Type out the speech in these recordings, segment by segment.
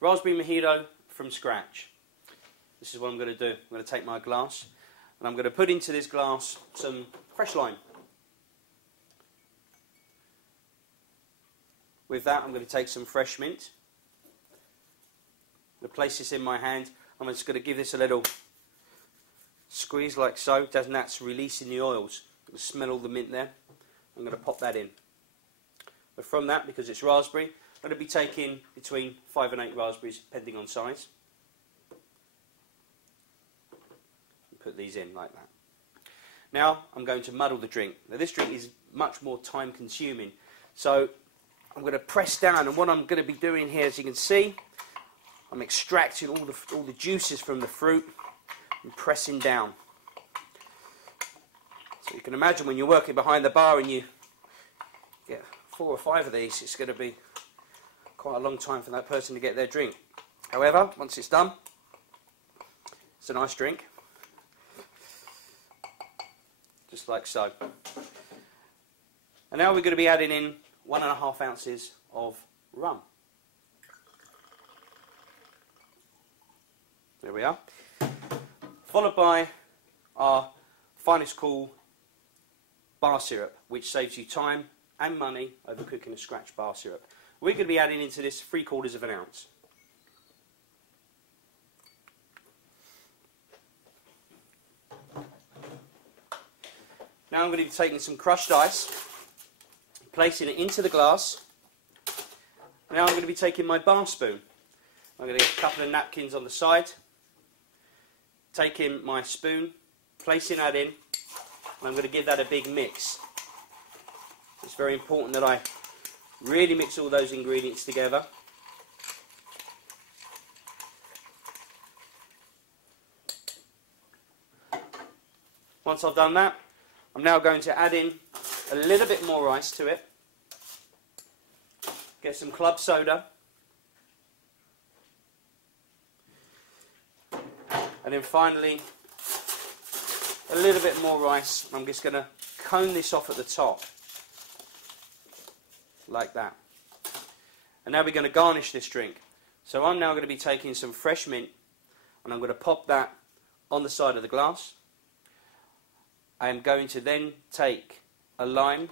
raspberry mojito from scratch. This is what I'm going to do. I'm going to take my glass and I'm going to put into this glass some fresh lime. With that, I'm going to take some fresh mint. I'm going to place this in my hand. I'm just going to give this a little squeeze like so. That's releasing the oils. You can smell all the mint there. I'm going to pop that in. But from that, because it's raspberry, I'm going to be taking between 5 and 8 raspberries, depending on size. Put these in like that. Now I'm going to muddle the drink. Now this drink is much more time consuming. So I'm going to press down, and what I'm going to be doing here, as you can see, I'm extracting all the juices from the fruit and pressing down. So you can imagine when you're working behind the bar and you get 4 or 5 of these, it's going to be quite a long time for that person to get their drink. However, once it's done, it's a nice drink. Just like so. And now we're going to be adding in 1.5 ounces of rum. There we are. Followed by our finest cool bar syrup, which saves you time and money over cooking a scratch bar syrup. We're going to be adding into this 3/4 ounce. Now I'm going to be taking some crushed ice, placing it into the glass. Now I'm going to be taking my bar spoon. I'm going to get a couple of napkins on the side, taking my spoon, placing that in, and I'm going to give that a big mix. It's very important that I really mix all those ingredients together. Once I've done that, I'm now going to add in a little bit more ice to it. Get some club soda. And then finally, a little bit more ice. I'm just going to cone this off at the top. Like that. And now we're going to garnish this drink. So I'm now going to be taking some fresh mint and I'm going to pop that on the side of the glass. I am going to then take a lime,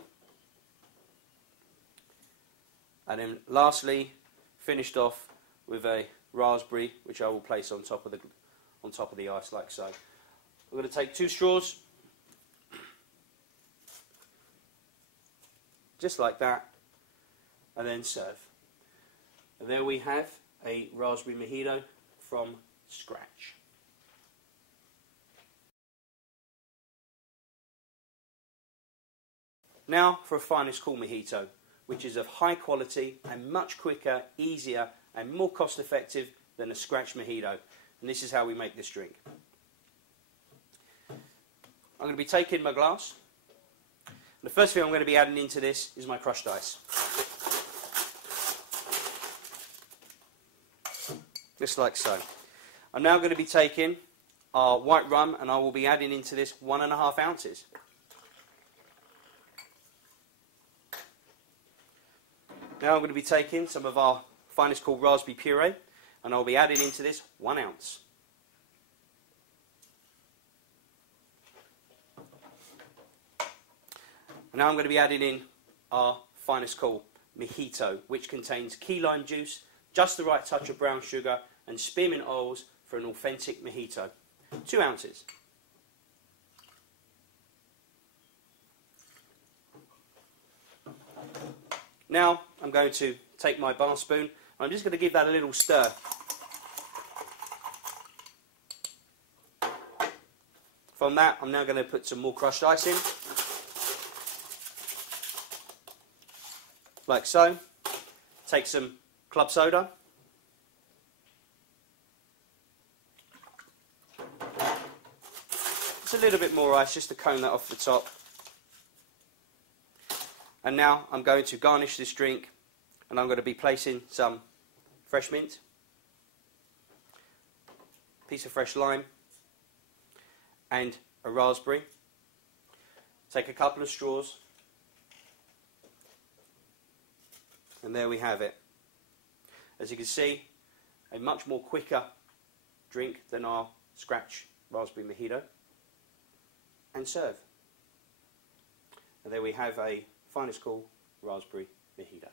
and then lastly finished off with a raspberry, which I will place on top of the ice like so. We're going to take 2 straws, just like that, and then serve. And there we have a raspberry mojito from scratch. Now for a finest cool mojito, which is of high quality and much quicker, easier and more cost effective than a scratch mojito. And this is how we make this drink. I'm going to be taking my glass. The first thing I'm going to be adding into this is my crushed ice. Just like so. I'm now going to be taking our white rum and I will be adding into this 1.5 ounces. Now I'm going to be taking some of our finest cool raspberry puree and I'll be adding into this 1 ounce. And now I'm going to be adding in our finest cool mojito, which contains key lime juice, just the right touch of brown sugar and spearmint oils for an authentic mojito. 2 ounces. Now I'm going to take my bar spoon and I'm just going to give that a little stir. From that I'm now going to put some more crushed ice in. Like so. Take some club soda. Just a little bit more ice just to cone that off the top. And now I'm going to garnish this drink and I'm going to be placing some fresh mint, piece of fresh lime and a raspberry. Take a couple of straws and there we have it. As you can see, a much more quicker drink than our scratch raspberry mojito, and serve. And there we have a finest cool raspberry mojito.